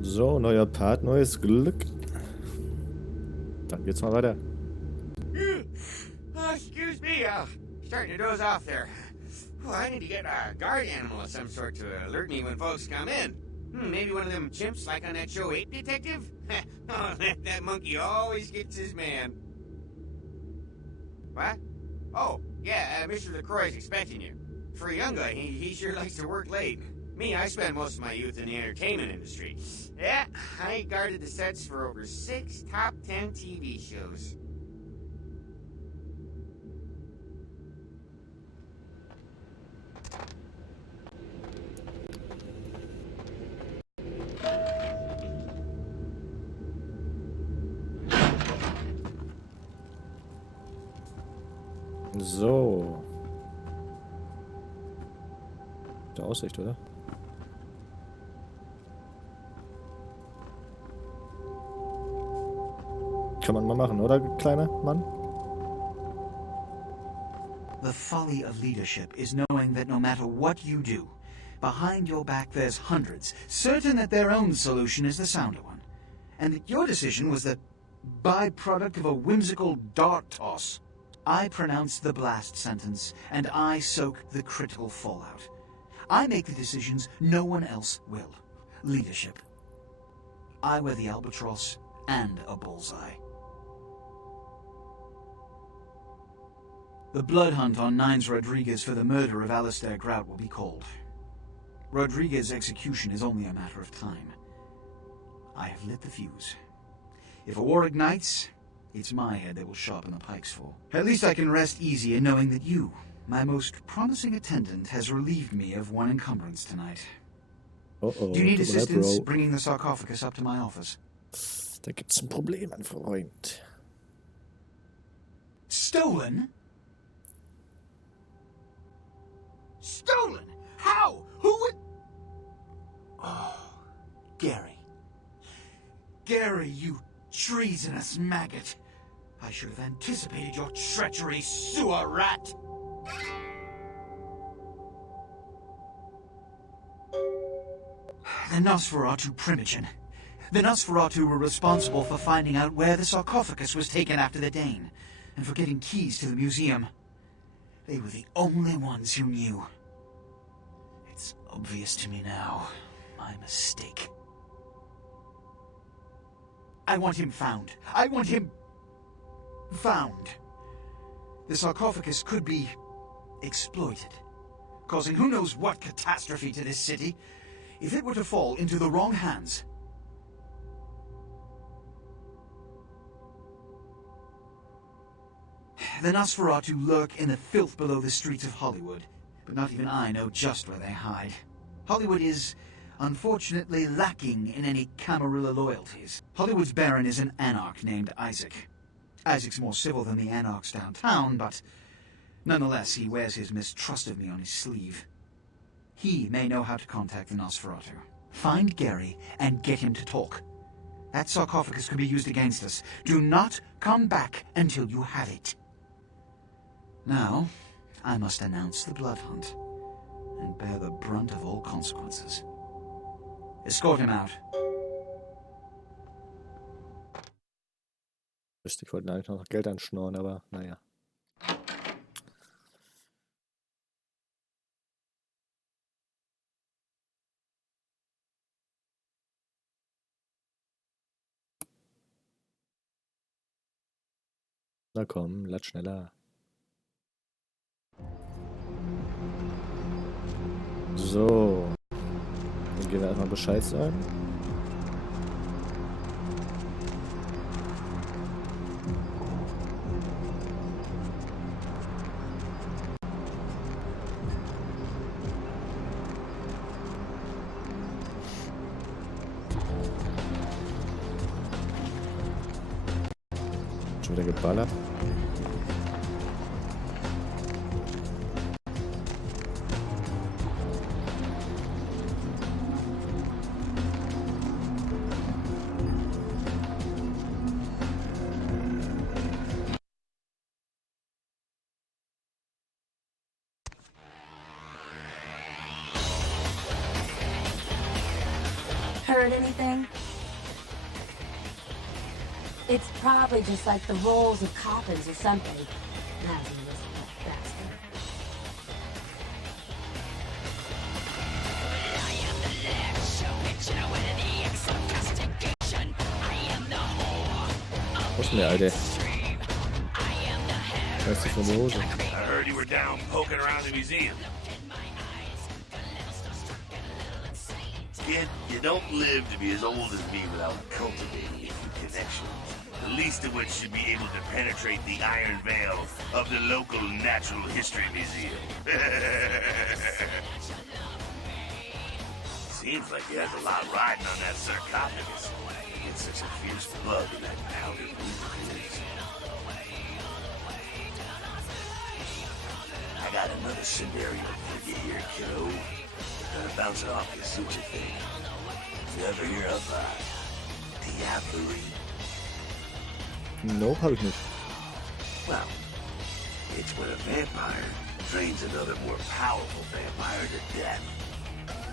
So, neuer Part, neues Glück. Dann geht's mal weiter. Excuse me, starting to doze off there. Well, I need to get a guard animal of some sort to alert me when folks come in. Maybe one of them chimps like on that show Ape Detective? Oh, that monkey always gets his man. What? Oh, yeah, Mr. LaCroix's expecting you. For a young guy, he sure likes to work late. Me, I spend most of my youth in the entertainment industry. Yeah, I guarded the sets for over 6 top 10 TV shows. So. Der Aussicht, oder? Kann man mal machen, oder, kleiner Mann? The folly of leadership is knowing that no matter what you do, behind your back there's hundreds, certain that their own solution is the sounder one, and that your decision was the byproduct of a whimsical dart toss. I pronounce the blast sentence, and I soak the critical fallout. I make the decisions no one else will. Leadership. I wear the albatross and a bullseye. The blood hunt on Nines Rodriguez for the murder of Alistair Grout will be called. Rodriguez's execution is only a matter of time. I have lit the fuse. If a war ignites, it's my head they will sharpen the pikes for. At least I can rest easy in knowing that you, my most promising attendant, has relieved me of one encumbrance tonight. Oh, Do you need assistance bringing the sarcophagus up to my office? Da gibt's ein Problem, mein Freund. Stolen? Stolen? How? Who would... Oh, Gary. Gary, you treasonous maggot. I should have anticipated your treachery, sewer rat. The Nosferatu Primogen. The Nosferatu were responsible for finding out where the sarcophagus was taken after the Dane, and for getting keys to the museum. They were the only ones who knew. It's obvious to me now. My mistake. I want him found. I want him... found. The sarcophagus could be exploited, causing who knows what catastrophe to this city. If it were to fall into the wrong hands... The Nosferatu lurk in the filth below the streets of Hollywood, but not even I know just where they hide. Hollywood is, unfortunately, lacking in any Camarilla loyalties. Hollywood's baron is an anarch named Isaac. Isaac's more civil than the anarchs downtown, but nonetheless he wears his mistrust of me on his sleeve. He may know how to contact the Nosferatu. Find Gary and get him to talk. That sarcophagus could be used against us. Do not come back until you have it. Now, I must announce the blood hunt and bear the brunt of all consequences. Escort him out. Ich wollte eigentlich noch Geld anschnorren, aber naja. Na komm, lad schneller. So. Dann gehen wir erstmal Bescheid sagen. Schon wieder geballert. Heard anything? It's probably just like the rolls of coffins or something. Lazarus, bastard. Was ist denn der Alte? Weißt du von der Hose? I heard you were down poking around the museum. Kid, you don't live to be as old as me without cultivating a few connections. The least of which should be able to penetrate the iron veil of the local Natural History Museum. Seems like he has a lot riding on that sarcophagus. He gets such a fierce bug in that powdered nucleus. I got another scenario for you here, kiddo. Gonna bounce it off you, see what you think. You ever hear of diablerie? Nope, hab ich nicht. Well, it's when a vampire trains another more powerful vampire to death.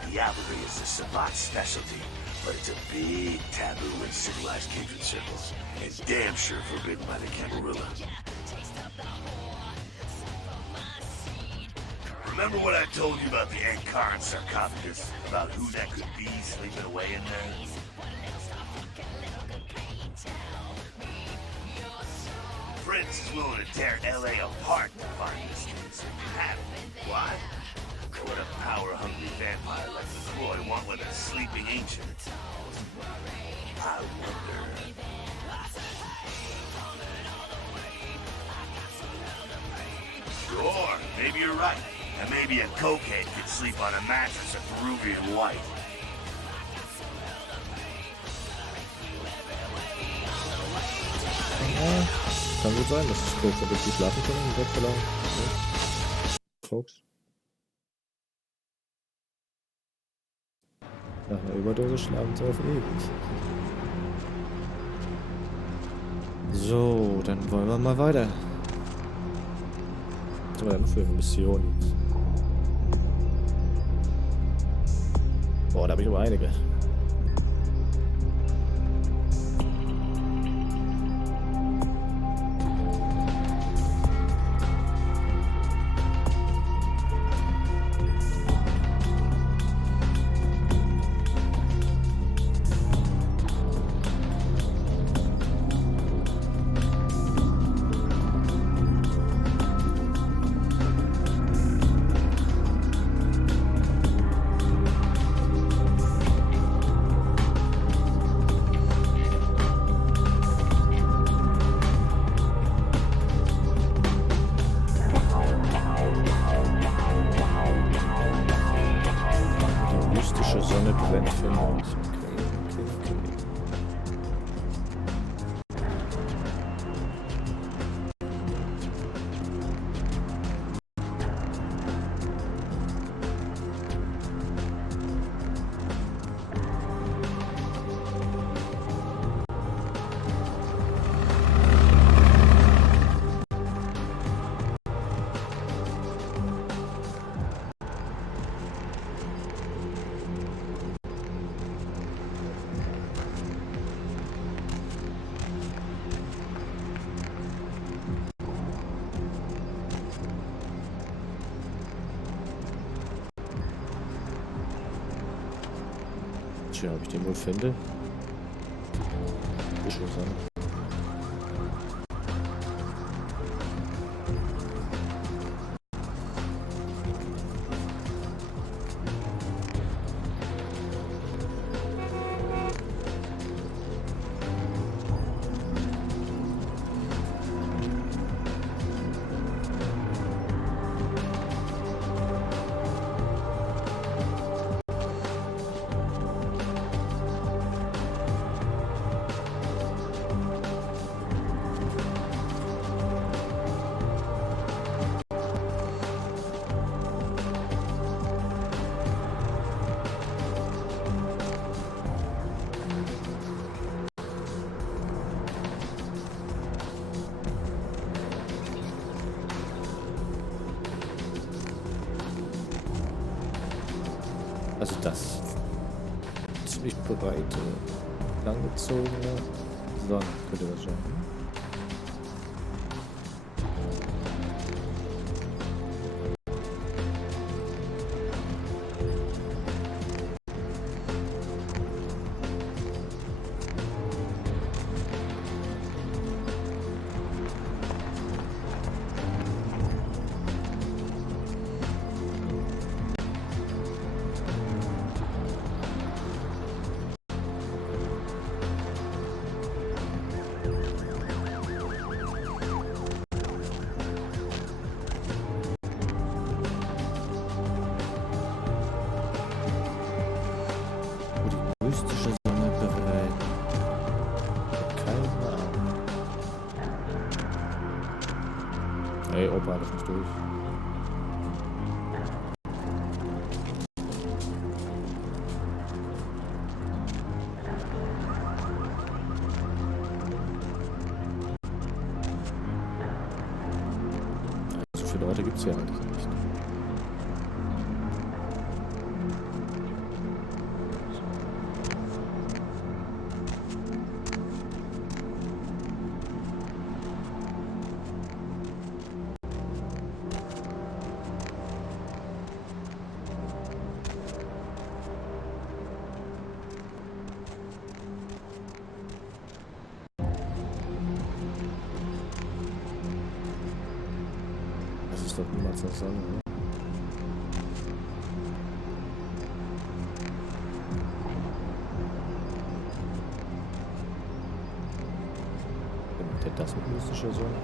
Diablerie is the Sabbat specialty, but it's a big taboo in civilized kindred circles, and damn sure forbidden by the Camarilla. Remember what I told you about the Ankara sarcophagus? About who that could be sleeping away in there? Fritz is willing to tear L.A. apart to find this thing so happen. Why? What would a power-hungry vampire like LaCroix want with a sleeping ancient? I wonder... Sure, maybe you're right. And maybe a cokehead could sleep on a mattress of Peruvian white. Ja, kann gut sein, dass es Koks wirklich schlafen können im Bettverlauf. Ja. Koks. Nach einer Überdosis schlafen sie auf ewig. So, dann wollen wir mal weiter. Was haben wir denn für eine Mission? Boah, da habe ich aber einige. Sonne brennt für uns. Okay. Tja, ob ich den wohl finde? Ich schon sagen. Also das. nicht breite, langgezogene Sonne, könnte das sein. Mystische Sonne bereit. Keine Ahnung. Ey, Opa, das nicht durch. So viele Leute gibt es ja eigentlich nicht. Das ist doch niemals eine Sonne, ne? Wer macht denn das mit mystischer Sonne?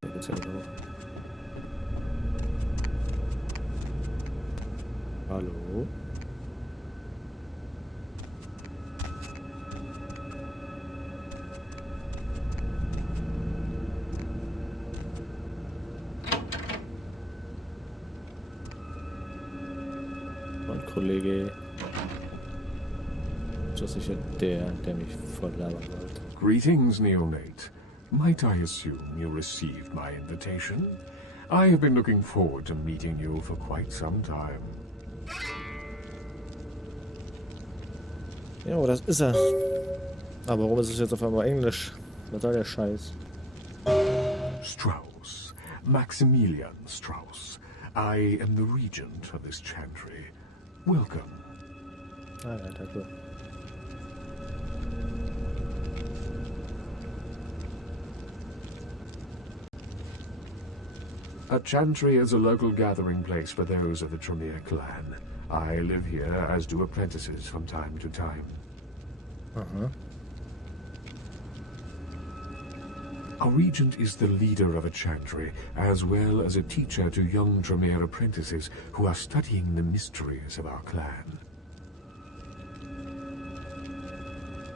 Da geht's ja wieder hoch. Hallo? Mein Kollege. Das ist sicher der mich voll labern wollte. Greetings, Neonate. Might I assume you received my invitation? I have been looking forward to meeting you for quite some time. Ja, das ist er. Aber warum ist es jetzt auf einmal Englisch? Was soll der Scheiß? Strauss. Maximilian Strauss. I am the regent of this chantry. Welcome. Ah, ja, danke. A chantry is a local gathering place for those of the Tremere clan. I live here, as do apprentices from time to time. Aha. A regent is the leader of a chantry, as well as a teacher to young Tremere apprentices who are studying the mysteries of our clan.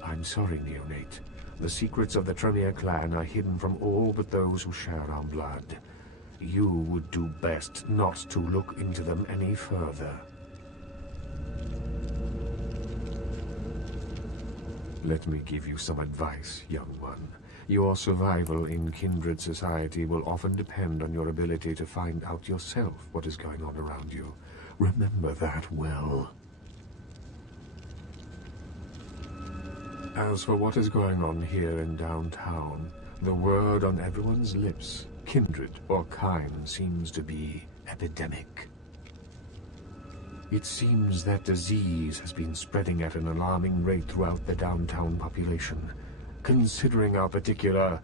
I'm sorry, Neonate. The secrets of the Tremere clan are hidden from all but those who share our blood. You would do best not to look into them any further. Let me give you some advice, young one. Your survival in kindred society will often depend on your ability to find out yourself what is going on around you. Remember that well. As for what is going on here in downtown, the word on everyone's lips, kindred or kind, seems to be epidemic. It seems that disease has been spreading at an alarming rate throughout the downtown population. Considering our particular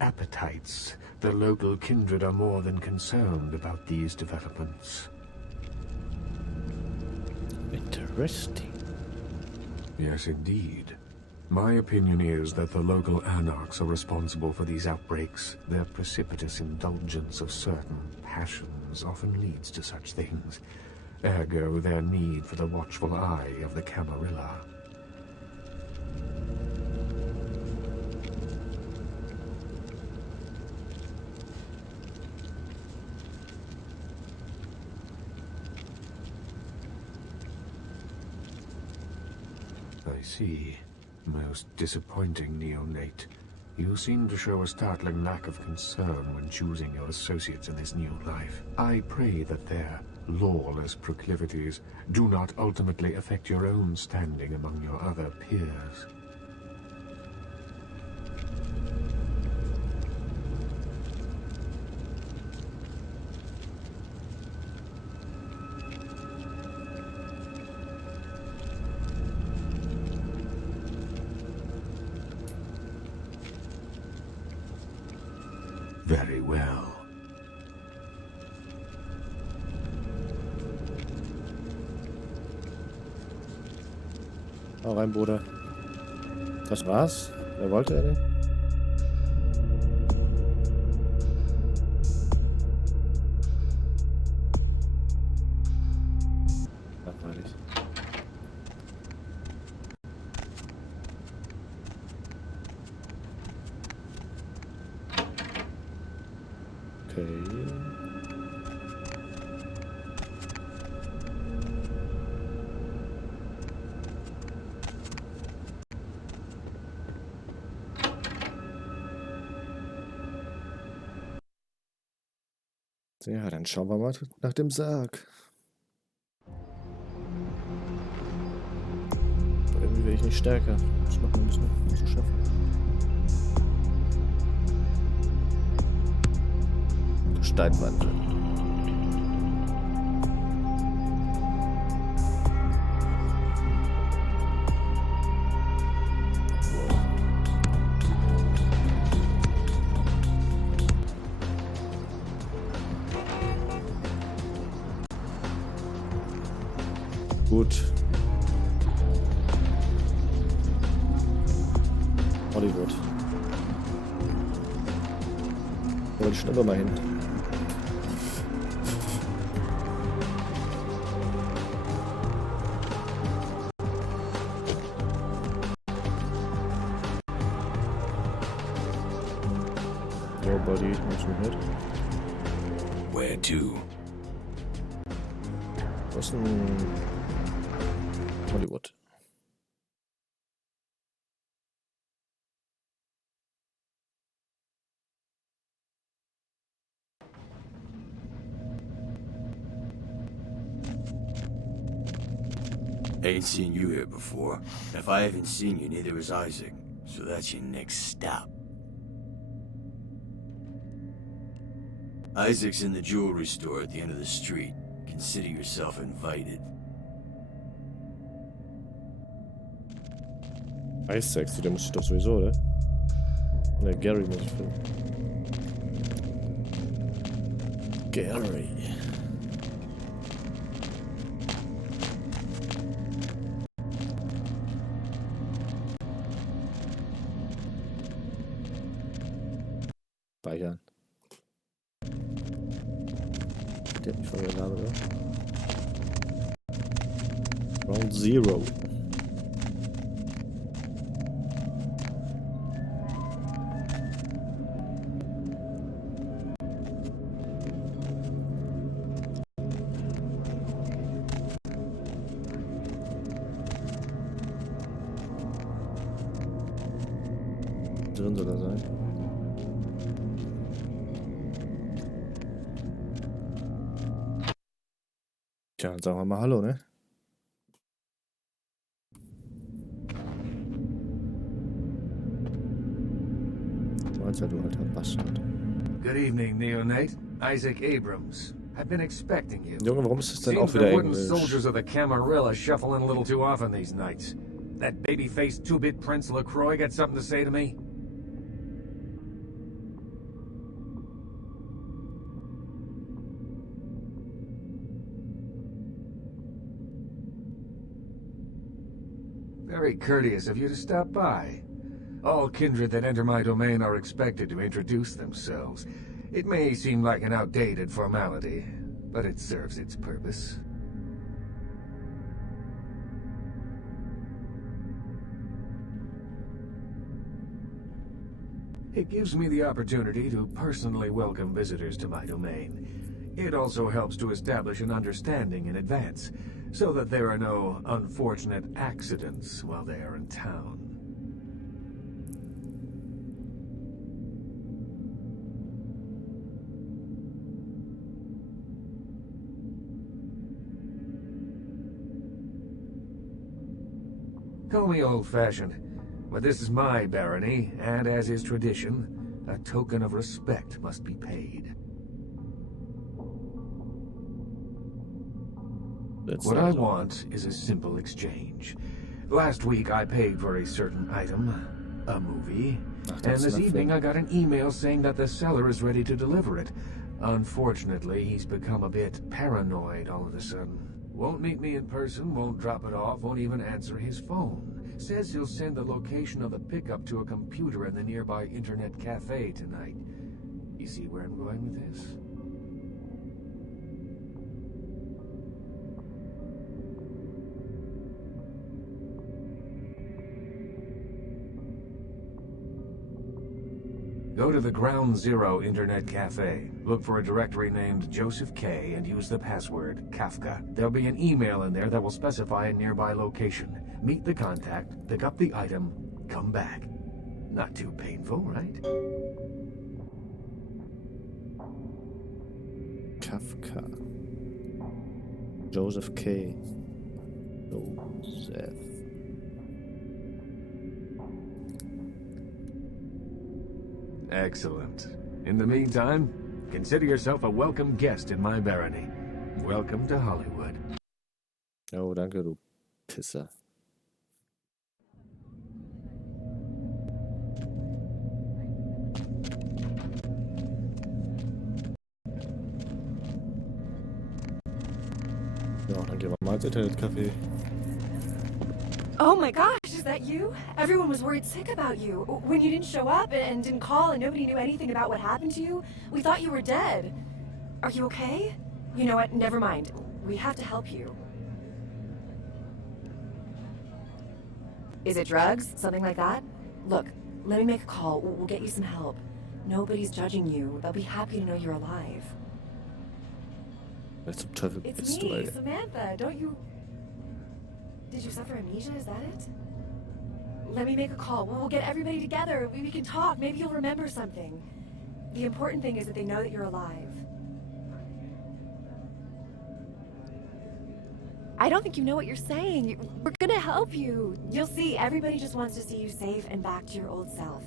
appetites, the local kindred are more than concerned about these developments. Interesting. Yes, indeed. My opinion is that the local anarchs are responsible for these outbreaks. Their precipitous indulgence of certain passions often leads to such things. Ergo, their need for the watchful eye of the Camarilla. I see. Most disappointing, neonate. You seem to show a startling lack of concern when choosing your associates in this new life. I pray that their lawless proclivities do not ultimately affect your own standing among your other peers. Very well. Hau rein, Bruder. Das war's? Wer wollte er denn? Ach, freilich. Okay. Ja, dann schauen wir mal nach dem Sarg. Irgendwie werde ich nicht stärker. Das macht man nicht so schaffen. Steinwandel. Gut. Hollywood. Da wollte ich schon immer mal hin. Nobody knows me hit. Where to? Was ist denn Hollywood? Ain't seen you here before. If I haven't seen you, neither has Isaac. So that's your next stop. Isaac's in the jewelry store at the end of the street. Consider yourself invited. Isaac, zu dem muss ich doch sowieso, oder? Ne, Gary muss ich finden. Gary. Speichern. Der hat mich vorher geladen, oder? Round Zero. Drin soll er sein. Tja, dann sagen wir mal Hallo, ne? Du alter Bastard. Good evening, neonate. Isaac Abrams. I've been expecting you. Junge, warum ist es denn auch Seems wieder the wooden Englisch? soldiers of the Camarilla shuffling a little too often these nights. That baby-faced two-bit Prince LaCroix got something to say to me? Very courteous of you to stop by. All kindred that enter my domain are expected to introduce themselves. It may seem like an outdated formality, but it serves its purpose. It gives me the opportunity to personally welcome visitors to my domain. It also helps to establish an understanding in advance, so that there are no unfortunate accidents while they are in town. Call me old-fashioned, but this is my barony, and as is tradition, a token of respect must be paid. What I want is a simple exchange. Last week I paid for a certain item, a movie, and this evening I got an email saying that the seller is ready to deliver it. Unfortunately, he's become a bit paranoid all of a sudden. Won't meet me in person, won't drop it off, won't even answer his phone. Says he'll send the location of the pickup to a computer in the nearby internet cafe tonight. You see where I'm going with this? Go to the Ground Zero Internet Cafe. Look for a directory named Joseph K. and use the password Kafka. There'll be an email in there that will specify a nearby location. Meet the contact, pick up the item, come back. Not too painful, right? Kafka. Joseph K. Joseph. Excellent. In the meantime, consider yourself a welcome guest in my barony. Welcome to Hollywood. Oh, danke, du Pisser. Ja, dann gehen wir mal ins Internetcafé. Oh my gosh, is that you? Everyone was worried sick about you. When you didn't show up and didn't call and nobody knew anything about what happened to you, we thought you were dead. Are you okay? You know what, never mind. We have to help you. Is it drugs? Something like that? Look, let me make a call. We'll get you some help. Nobody's judging you. They'll be happy to know you're alive. Wer zum Teufel It's bist du, me, ey? Samantha. Don't you... Did you suffer amnesia? Is that it? Let me make a call. We'll get everybody together. We can talk. Maybe you'll remember something. The important thing is that they know that you're alive. I don't think you know what you're saying. We're gonna help you. You'll see. Everybody just wants to see you safe and back to your old self.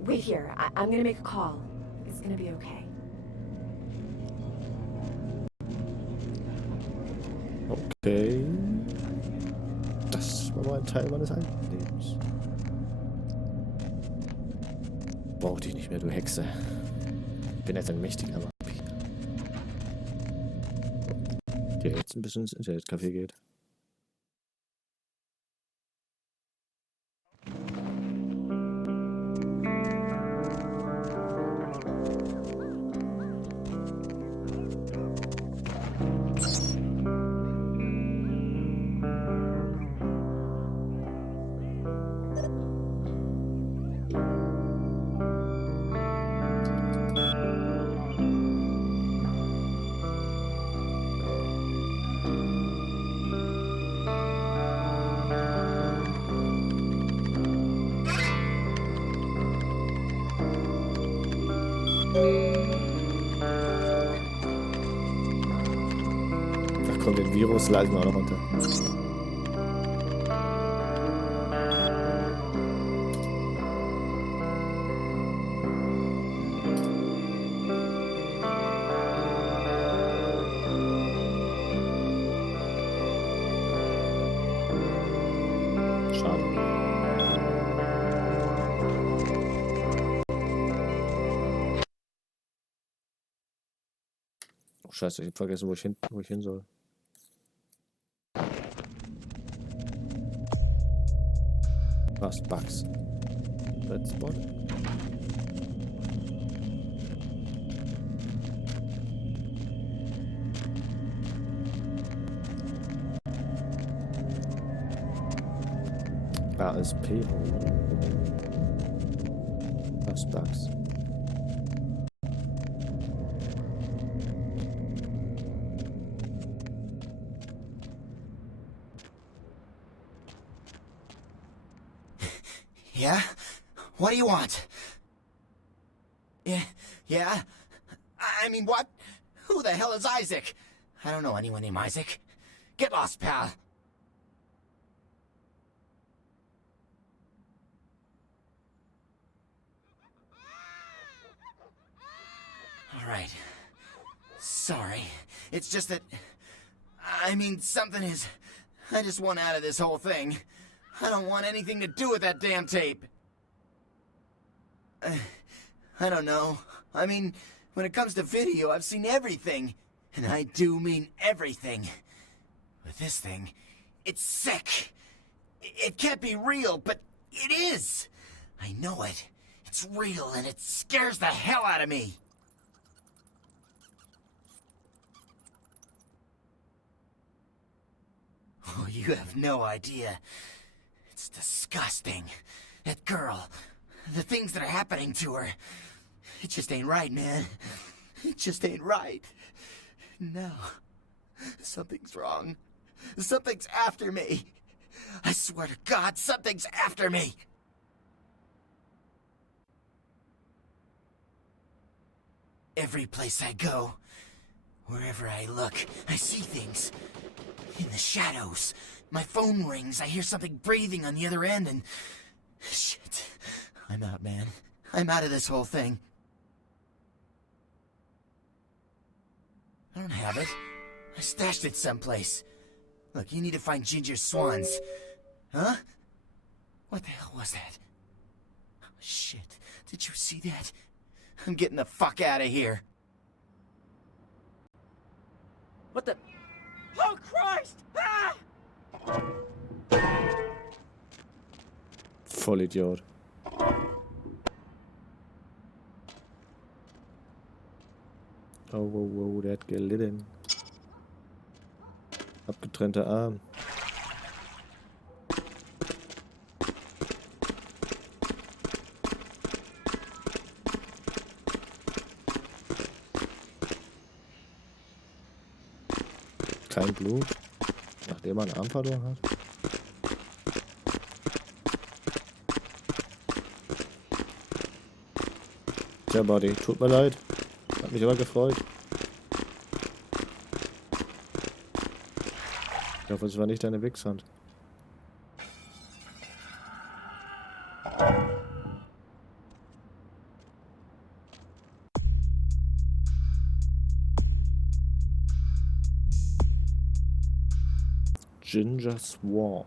Wait here. I'm gonna make a call. It's gonna be okay. Okay. Das war mal ein Teil meines alten Lebens. Brauch dich nicht mehr, du Hexe. Ich bin jetzt ein mächtiger Vampir. Der jetzt ein bisschen ins Internetcafé geht. Ach komm, den Virus laden wir auch noch runter. Schade. Oh Scheiße, ich hab vergessen, wo ich hin soll. Was? Bugs. That's what? ASP. Was? Bugs. Yeah? What do you want? Yeah? I mean, what? Who the hell is Isaac? I don't know anyone named Isaac. Get lost, pal. Alright. Sorry. It's just that... I mean, something is... I just want out of this whole thing. I don't want anything to do with that damn tape. I don't know. I mean, when it comes to video, I've seen everything. And I do mean everything. But this thing, it's sick. It can't be real, but it is. I know it. It's real, and it scares the hell out of me. Oh, you have no idea. It's disgusting. That girl, the things that are happening to her. It just ain't right, man. It just ain't right. No. Something's wrong. Something's after me. I swear to God, something's after me. Every place I go, wherever I look, I see things. In the shadows. My phone rings, I hear something breathing on the other end, and... Shit. I'm out, man. I'm out of this whole thing. I don't have it. I stashed it someplace. Look, you need to find Ginger Swans. Huh? What the hell was that? Oh, shit. Did you see that? I'm getting the fuck out of here. What the... Oh, Christ! Ah! Vollidiot. Oh, wow, der hat gelitten. Abgetrennter Arm. Kein Blut, nachdem man einen Arm verloren hat. Tja, Buddy, tut mir leid. Hat mich aber gefreut. Ich hoffe, es war nicht deine Wichshand. Ginger Swan.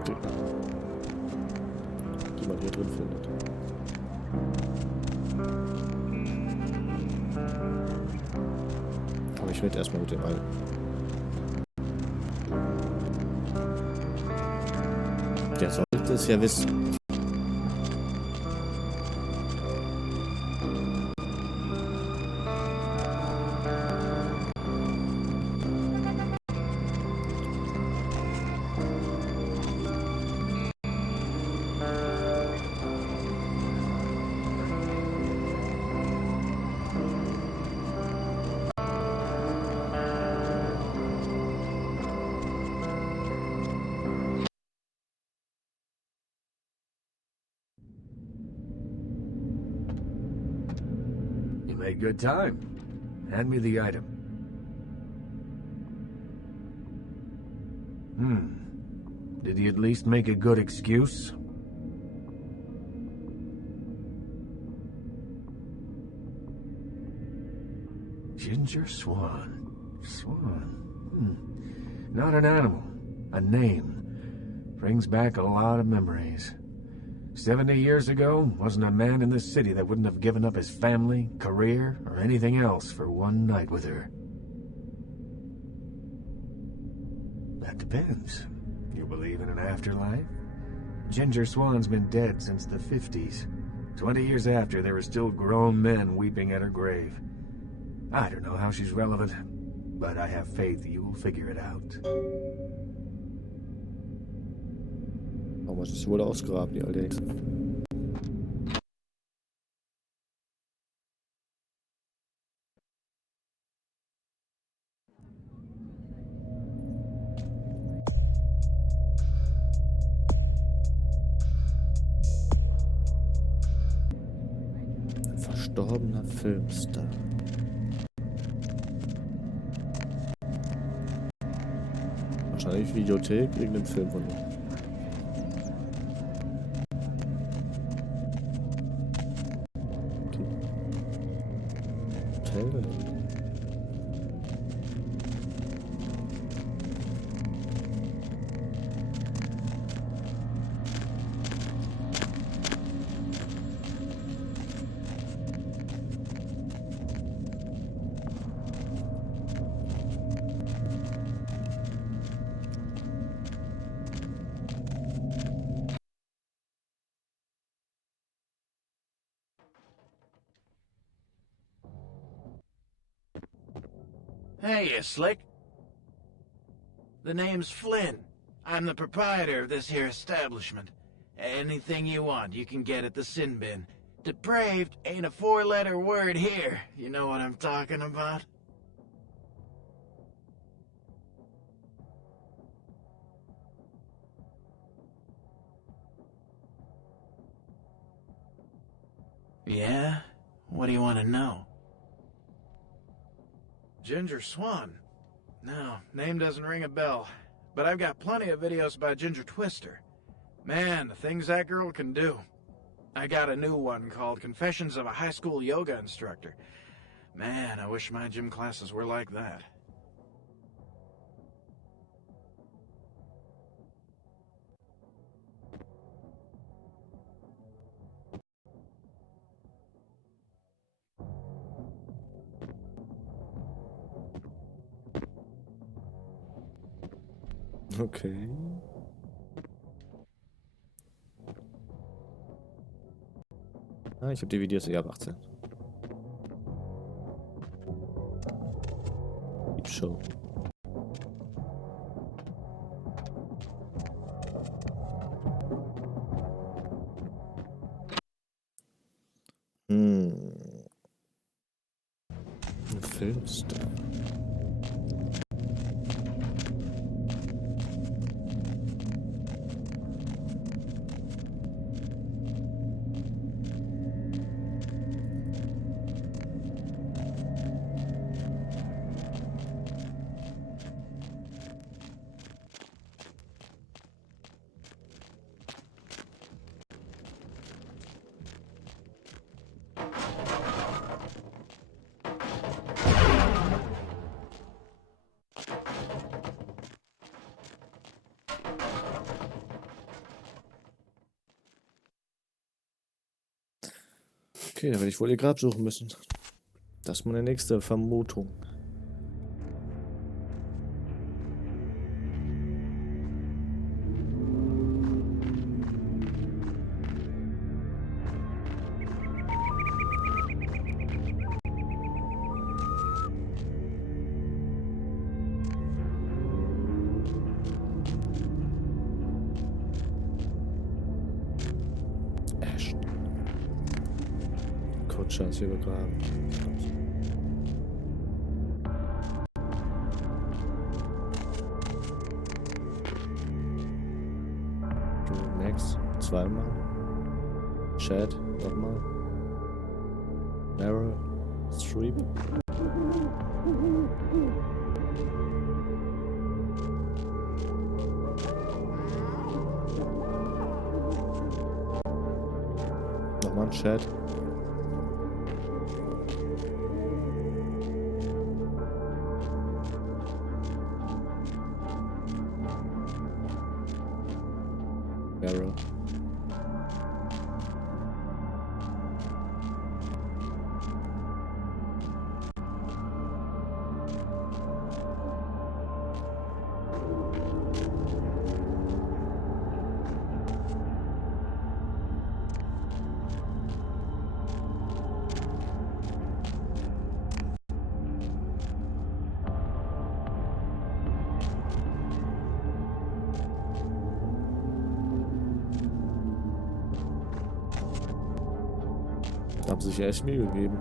Okay. Die man hier drin findet. Aber ich rede erstmal mit dem Alten. Der sollte es ja wissen. Made good time. Hand me the item. Did he at least make a good excuse? Ginger Swan. Not an animal. A name. Brings back a lot of memories. 70 years ago, wasn't a man in this city that wouldn't have given up his family, career, or anything else for one night with her. That depends. You believe in an afterlife? Ginger Swan's been dead since the 50s. 20 years after, there were still grown men weeping at her grave. I don't know how she's relevant, but I have faith you will figure it out. Aber sie wurde ausgraben, die alte Hexe. Verstorbener Filmstar. Wahrscheinlich Videothek, irgendein Film von ihm. Hotel. Hey, you slick. The name's Flynn. I'm the proprietor of this here establishment. Anything you want, you can get at the sin bin. Depraved ain't a four-letter word here. You know what I'm talking about? Yeah? What do you want to know? Ginger Swan? No, name doesn't ring a bell. But I've got plenty of videos about Ginger Twister. Man, the things that girl can do. I got a new one called Confessions of a High School Yoga Instructor. Man, I wish my gym classes were like that. Okay. Ah, ich habe die Videos eher ab 18. Peep Show. Ein Filmstar. Okay, dann werde ich wohl ihr Grab suchen müssen. Das ist meine nächste Vermutung. Kutscher ist hier begraben. Max, zweimal. Chad, nochmal. Meryl Streep. Nochmal ein Chad. Meryl. Haben sich echt Mühe gegeben.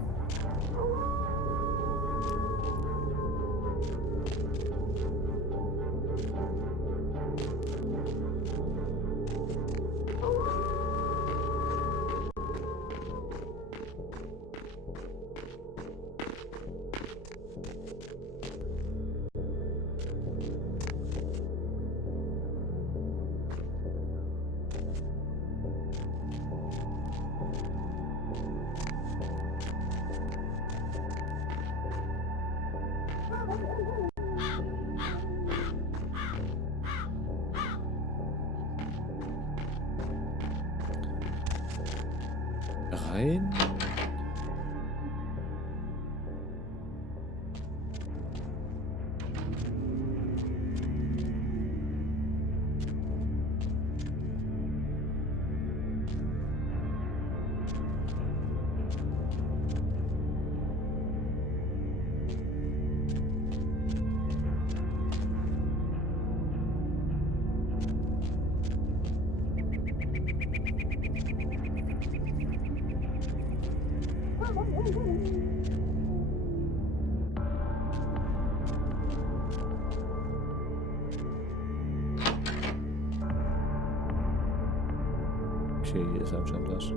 rein? Okay, hier ist anscheinend was.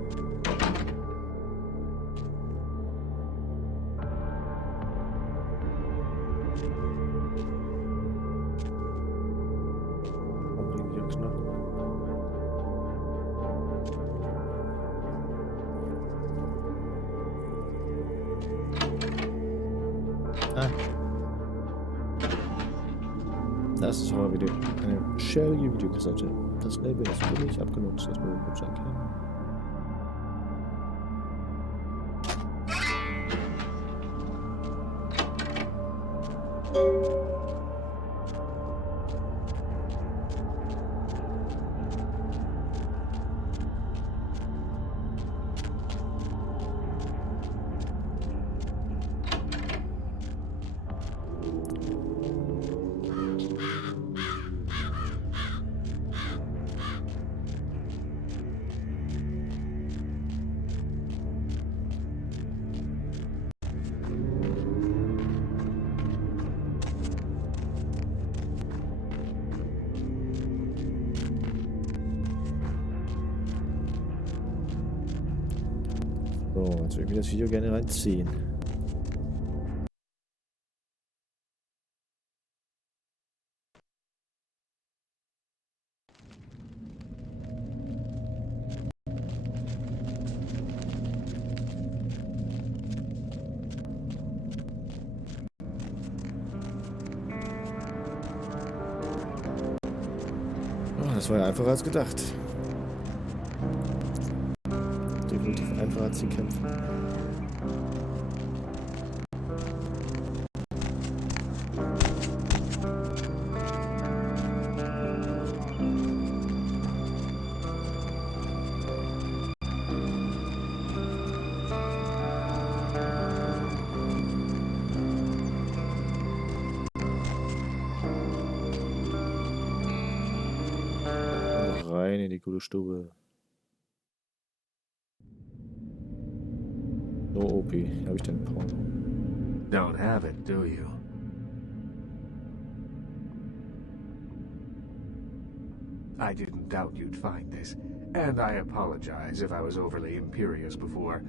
Warum liegen die Jungs noch? Ah. Das ist aber wieder eine schäbige Videokassette. Das Label ist völlig abgenutzt, das man gut sein kann. So, jetzt würde ich mir das Video gerne reinziehen. Oh, das war ja einfacher als gedacht. Definitiv einfacher als die Kämpfe. Rein in die gute Stube. No OP, habe ich denn Porno? Don't have it, do you? I didn't doubt you'd find this, and I apologize if I was overly imperious before.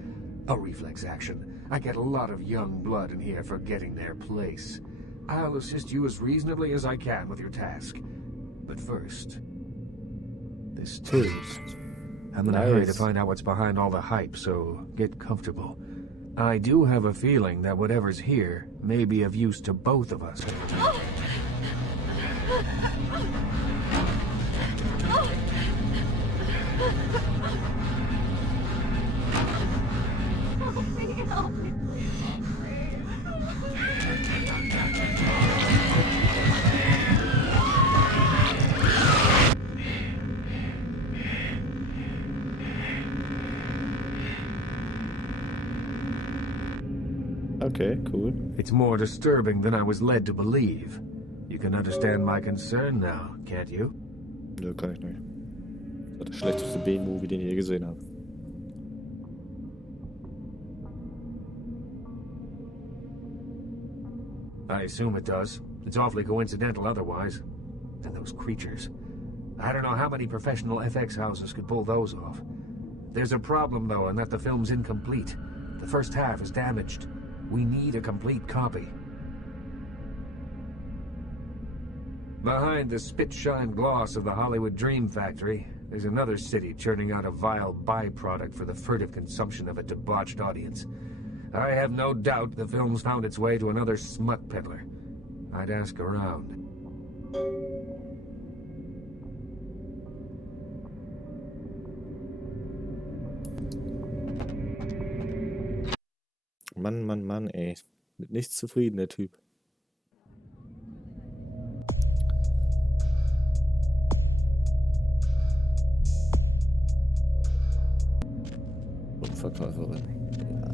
A reflex action. I get a lot of young blood in here forgetting their place. I'll assist you as reasonably as I can with your task. But first, this toast. I'm in a hurry to find out what's behind all the hype, so get comfortable. I do have a feeling that whatever's here may be of use to both of us. Okay, cool. It's more disturbing than I was led to believe. You can understand my concern now, can't you? Nö, kann ich nicht. Das war der schlechteste B-Movie, den ich je gesehen habe. I assume it does. It's awfully coincidental otherwise. And those creatures. I don't know how many professional FX houses could pull those off. There's a problem, though, in that the film's incomplete. The first half is damaged. We need a complete copy. Behind the spit-shine gloss of the Hollywood Dream Factory, there's another city churning out a vile byproduct for the furtive consumption of a debauched audience. I have no doubt the film's found its way to another smut peddler. I'd ask around. Mann, ey. Mit nichts zufrieden, der Typ. Und Verkäuferin. Ja.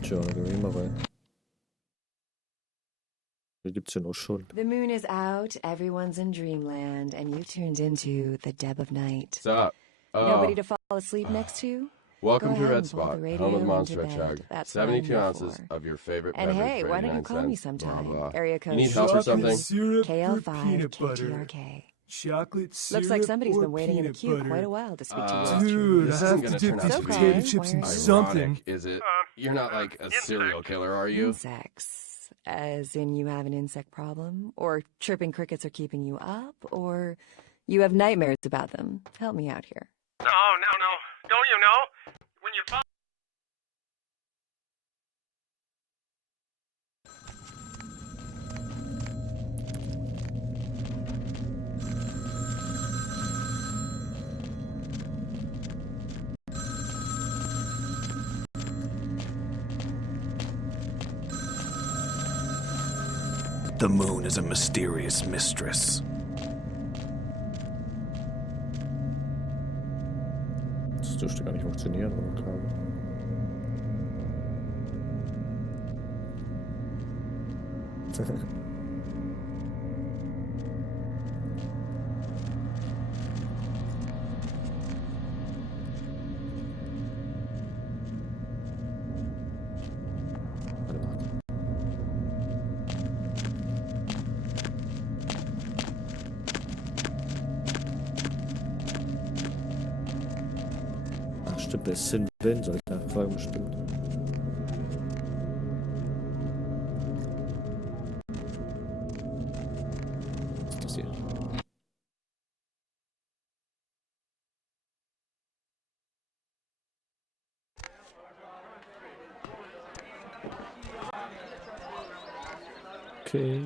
Tja, da gehen wir mal rein. Hier gibt's ja noch schon. The moon is out, everyone's in dreamland, and you turned into the Deb of Night. What's up? Nobody to fall asleep next to? Welcome Go to ahead Red and pull Spot, the radio home of the into Monster bed. Chug. That's what I'm 72 here ounces for. of your favorite And beverage hey, for why don't you 89 call me cents, sometime? blah, blah. Area code You need help or something? KL5 KTRK. Chocolate syrup Looks like somebody's or been waiting in the peanut queue butter? quite a while to speak to you. Dude, this I isn't have to gonna dip turn these out to be potato chips in ironic, something. Is it? You're not like a serial killer, are you? Insects. As in you have an insect problem? Or chirping crickets are keeping you up? Or you have nightmares about them? Help me out here. No. Don't you know? When you fall... The moon is a mysterious mistress. Das dürfte gar nicht funktionieren ohne Kabel. Warte mal. Ach stimmt, der ist Sin Ben, soll ich nachfragen, bestimmt. Was ist das hier? Okay.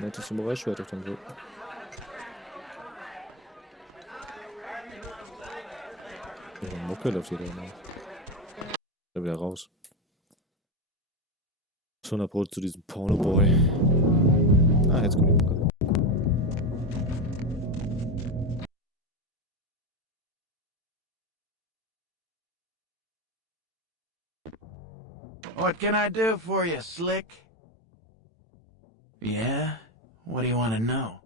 Nettes Samurai-Schwert auf dem Rücken. Ja, Mucke läuft hier immer. Da wieder raus. 100% zu diesem Porno-Boy. Ah, jetzt kommt die Mucke. What can I do for you, Slick? Yeah? What do you want to know?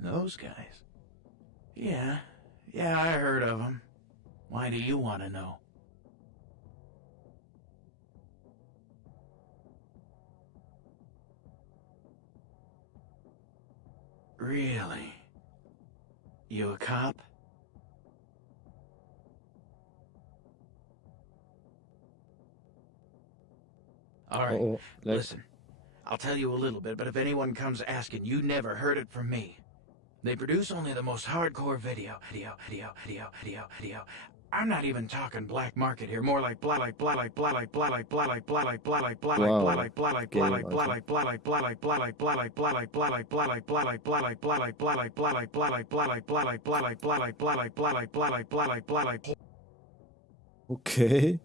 Those guys? Yeah, I heard of them. Why do you want to know? Really? You a cop? All right, Uh-oh, listen. I'll tell you a little bit, but if anyone comes asking, you never heard it from me. They produce only the most hardcore video. I'm not even talking black market here, more like Okay.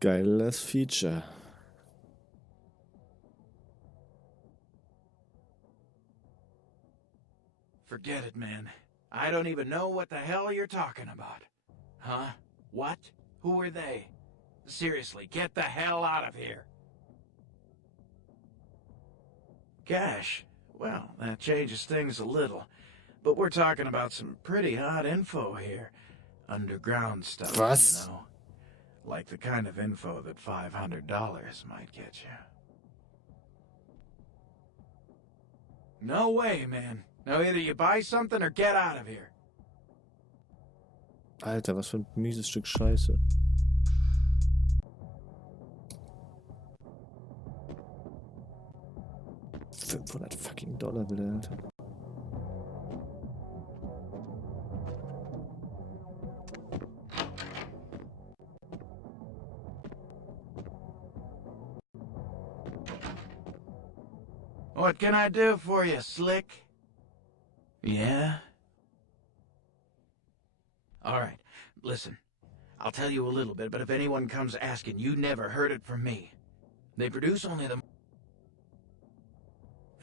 Geiles Feature. Forget it, man. I don't even know what the hell you're talking about. Huh? What? Who are they? Seriously, get the hell out of here. Cash? Well, that changes things a little. But we're talking about some pretty hot info here. Underground stuff, Was? you know? Like the kind of info that $500 might get you. No way, man. Now either you buy something or get out of here. Alter, was für ein mieses Stück Scheiße. 500 fucking Dollar will er, Alter. What can I do for you, Slick? Yeah? Alright, listen. I'll tell you a little bit, but if anyone comes asking, you never heard it from me. They produce only the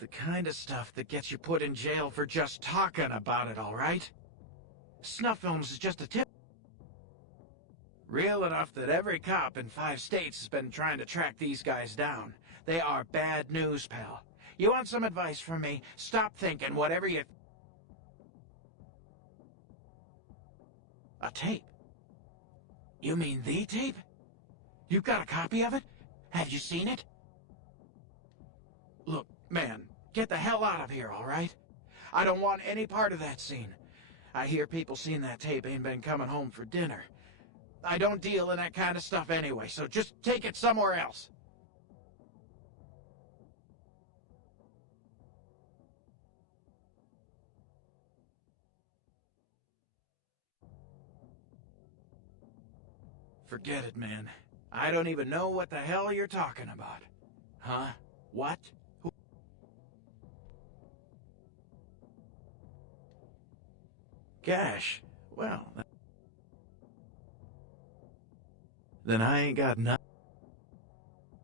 kind of stuff that gets you put in jail for just talking about it, alright? Snuff films is just a tip. Real enough that every cop in 5 states has been trying to track these guys down. They are bad news, pal. You want some advice from me? Stop thinking whatever you... A tape? You mean the tape? You've got a copy of it? Have you seen it? Look, man, get the hell out of here, all right? I don't want any part of that scene. I hear people seeing that tape ain't been coming home for dinner. I don't deal in that kind of stuff anyway, so just take it somewhere else. Forget it, man. I don't even know what the hell you're talking about. Huh? What? Who? Cash? Well, then I ain't got nothing.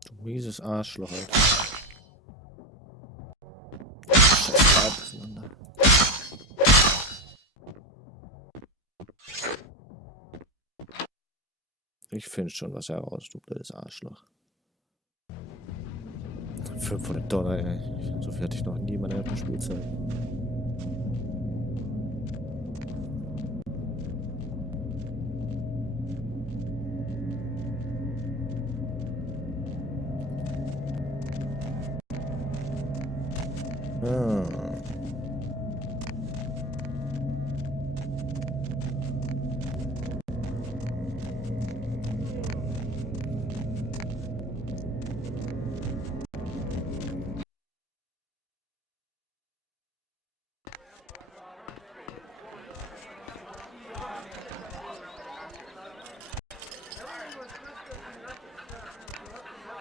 Du mieses Arschloch, Alter. Scheiß auseinander. Ich finde schon was heraus, du blödes Arschloch. 500 Dollar, ey. So viel hatte ich noch nie in meiner ersten Spielzeit.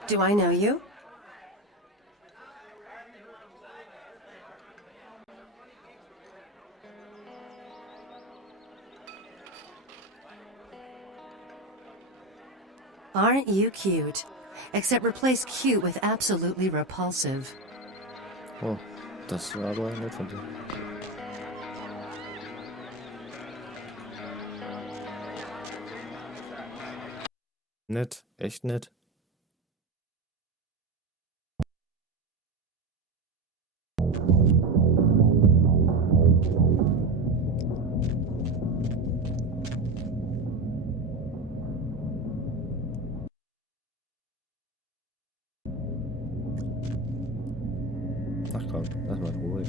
Do I know you? Aren't you cute? Except replace cute with absolutely repulsive. Oh, das war aber nett von dir. Nett, echt nett. Ach komm, lass mal in Ruhe.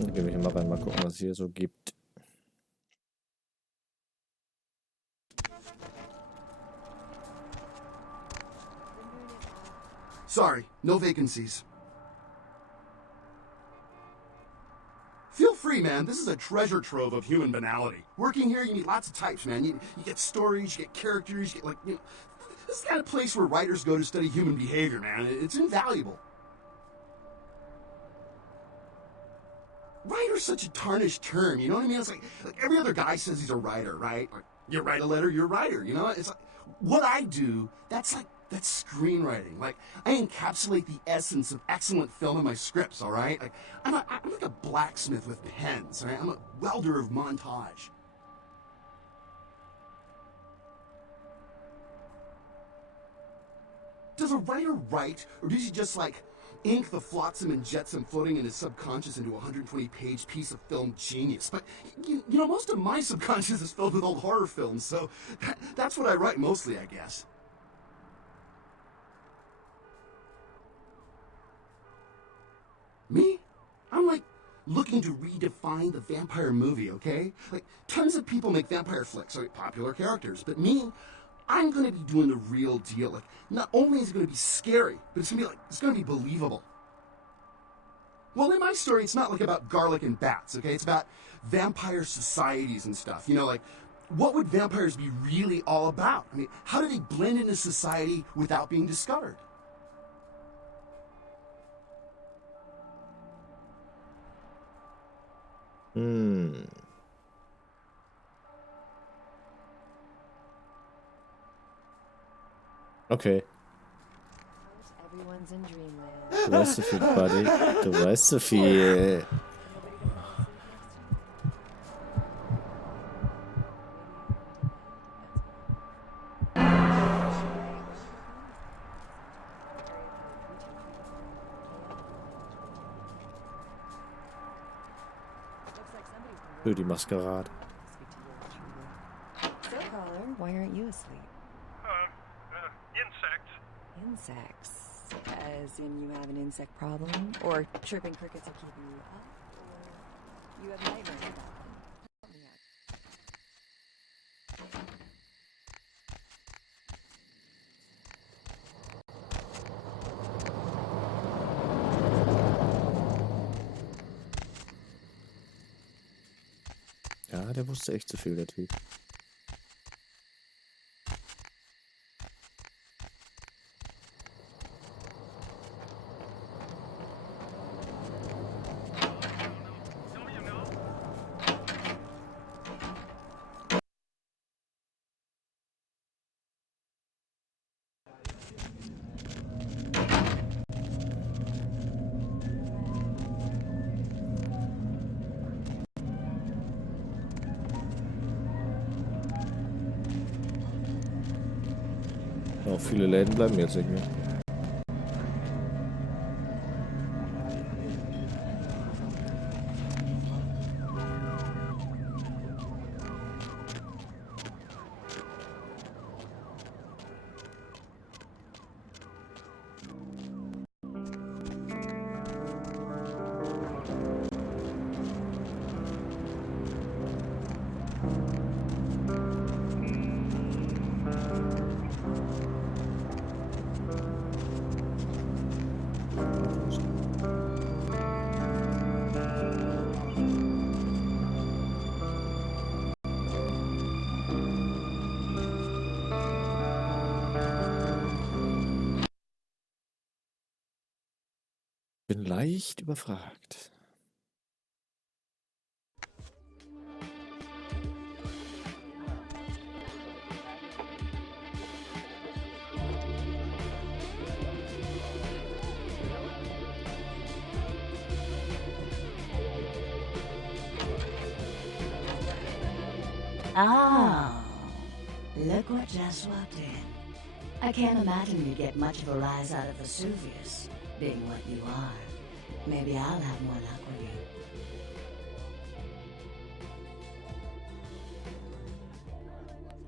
Dann gehen wir hier mal rein, mal gucken, was es hier so gibt. Sorry, no vacancies. Feel free, man. This is a treasure trove of human banality. Working here, you meet lots of types, man. You get stories, you get characters, you get, like, you know, this is the kind of place where writers go to study human behavior, man. It's invaluable. Writer's such a tarnished term, you know what I mean? It's like every other guy says he's a writer, right? Like, you write a letter, you're a writer, you know? It's like, what I do, that's like That's screenwriting. Like, I encapsulate the essence of excellent film in my scripts, all right? Like, I'm like a blacksmith with pens, all right? I'm a welder of montage. Does a writer write, or does he just, like, ink the flotsam and jetsam floating in his subconscious into a 120-page piece of film genius? But, you know, most of my subconscious is filled with old horror films, so that's what I write mostly, I guess. Me? I'm, like, looking to redefine the vampire movie, okay? Like, tons of people make vampire flicks, like popular characters, but me, I'm gonna be doing the real deal. Like, not only is it gonna be scary, but it's gonna be believable. Well, in my story, it's not like about garlic and bats, okay? It's about vampire societies and stuff. You know, like, what would vampires be really all about? I mean, how do they blend into society without being discovered? Okay. Everyone's in dreamland. Du weißt so viel, Buddy. Du weißt so viel. Für die Masquerade. So, caller, why aren't you asleep? Insects. Insects? As in you have an insect problem? Or chirping crickets are keeping you up? Or you have nightmares about them? Help me out. Ja, der wusste echt zu viel, der Typ. Auch viele Läden bleiben jetzt nicht mehr. Bin leicht überfragt. Oh, look what just walked in. I can't imagine you'd get much of a rise out of Vesuvius, being what you are. Maybe I'll have more luck with you.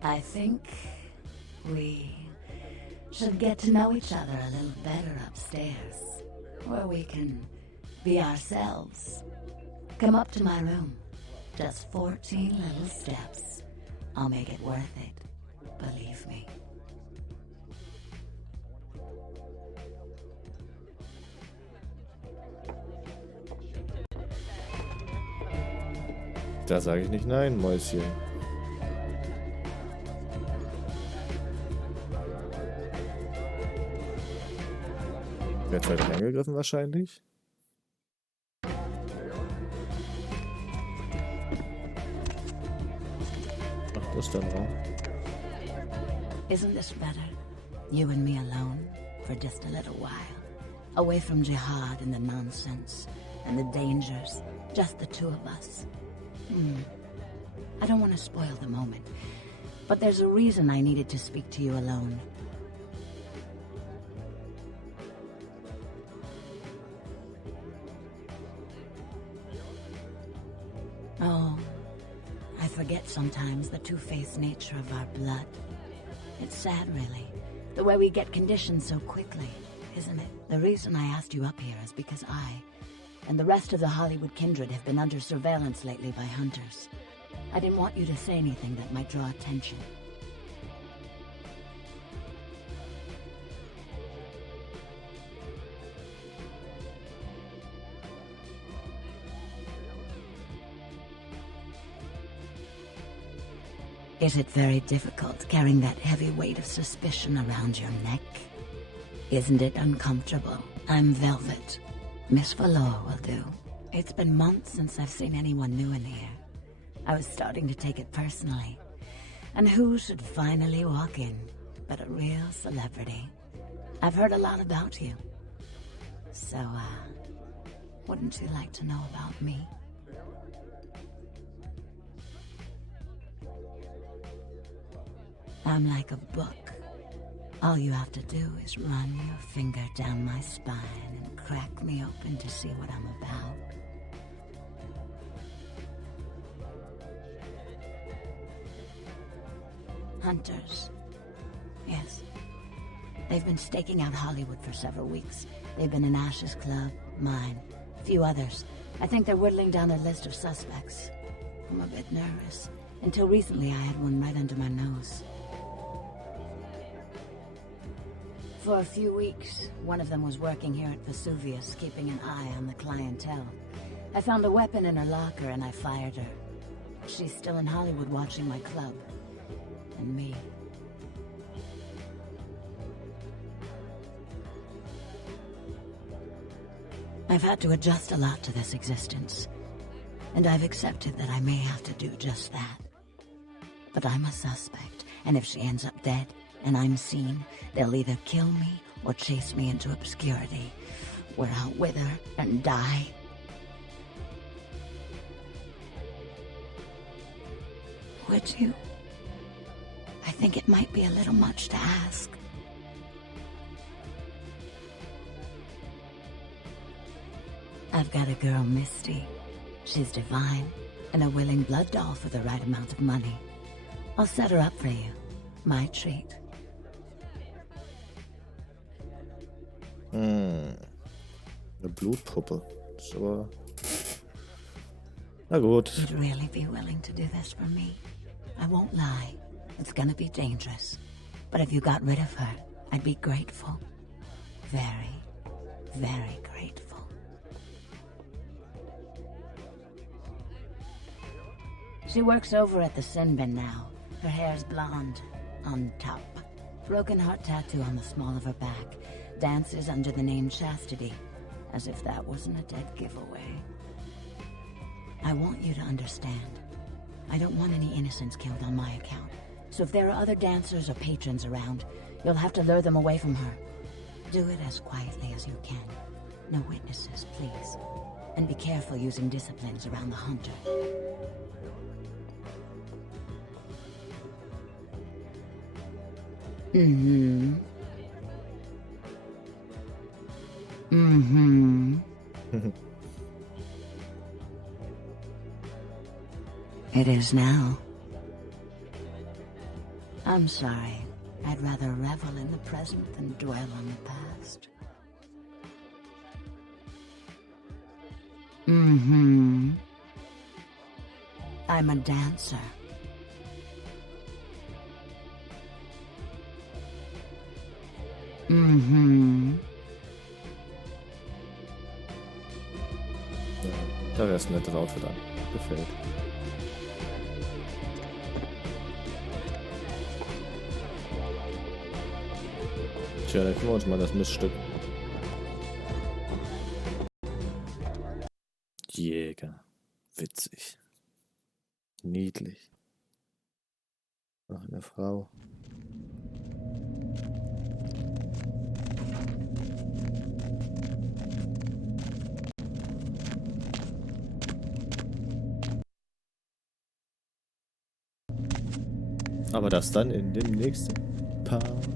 I think we should get to know each other a little better upstairs, where we can be ourselves. Come up to my room. Just 14 little steps. I'll make it worth it. Believe me. Da sage ich nicht nein, Mäuschen. Wird weiter angegriffen wahrscheinlich. Ach, das dann auch. Isn't this better? You and me alone for just a little while. Away from jihad and the nonsense and the dangers. Just the two of us. I don't want to spoil the moment, but there's a reason I needed to speak to you alone. Oh, I forget sometimes the two-faced nature of our blood. It's sad, really, the way we get conditioned so quickly, isn't it? The reason I asked you up here is because I and the rest of the Hollywood kindred have been under surveillance lately by hunters. I didn't want you to say anything that might draw attention. Is it very difficult carrying that heavy weight of suspicion around your neck? Isn't it uncomfortable? I'm Velvet. Miss Valor will do. It's been months since I've seen anyone new in here. I was starting to take it personally. And who should finally walk in but a real celebrity? I've heard a lot about you. So, wouldn't you like to know about me? I'm like a book. All you have to do is run your finger down my spine and crack me open to see what I'm about. Hunters. Yes. They've been staking out Hollywood for several weeks. They've been in Ash's club, mine, a few others. I think they're whittling down their list of suspects. I'm a bit nervous. Until recently, I had one right under my nose. For a few weeks, one of them was working here at Vesuvius, keeping an eye on the clientele. I found a weapon in her locker and I fired her. She's still in Hollywood watching my club. And me. I've had to adjust a lot to this existence. And I've accepted that I may have to do just that. But I'm a suspect, and if she ends up dead, and I'm seen, they'll either kill me or chase me into obscurity, where I'll wither and die. Would you? I think it might be a little much to ask. I've got a girl, Misty. She's divine, and a willing blood doll for the right amount of money. I'll set her up for you. My treat. Eine Blutpuppe. Ist aber... Na gut. You'd really be willing to do this for me? I won't lie. It's gonna be dangerous. But if you got rid of her, I'd be grateful. Very, very grateful. She works over at the Sin Bin now. Her hair's blonde, on top. Broken heart tattoo on the small of her back. Dances under the name Chastity, as if that wasn't a dead giveaway. I want you to understand. I don't want any innocents killed on my account. So if there are other dancers or patrons around, you'll have to lure them away from her. Do it as quietly as you can. No witnesses, please. And be careful using disciplines around the hunter. Mm-hmm. Mm-hmm. It is now. I'm sorry. I'd rather revel in the present than dwell on the past. Mm-hmm. I'm a dancer. Mm-hmm. Ja, da wär's ein nettes Outfit an. Gefällt. Tja, dann gucken wir uns mal das Missstück. Jäger. Witzig. Niedlich. Noch eine Frau. Aber das dann in dem nächsten Part.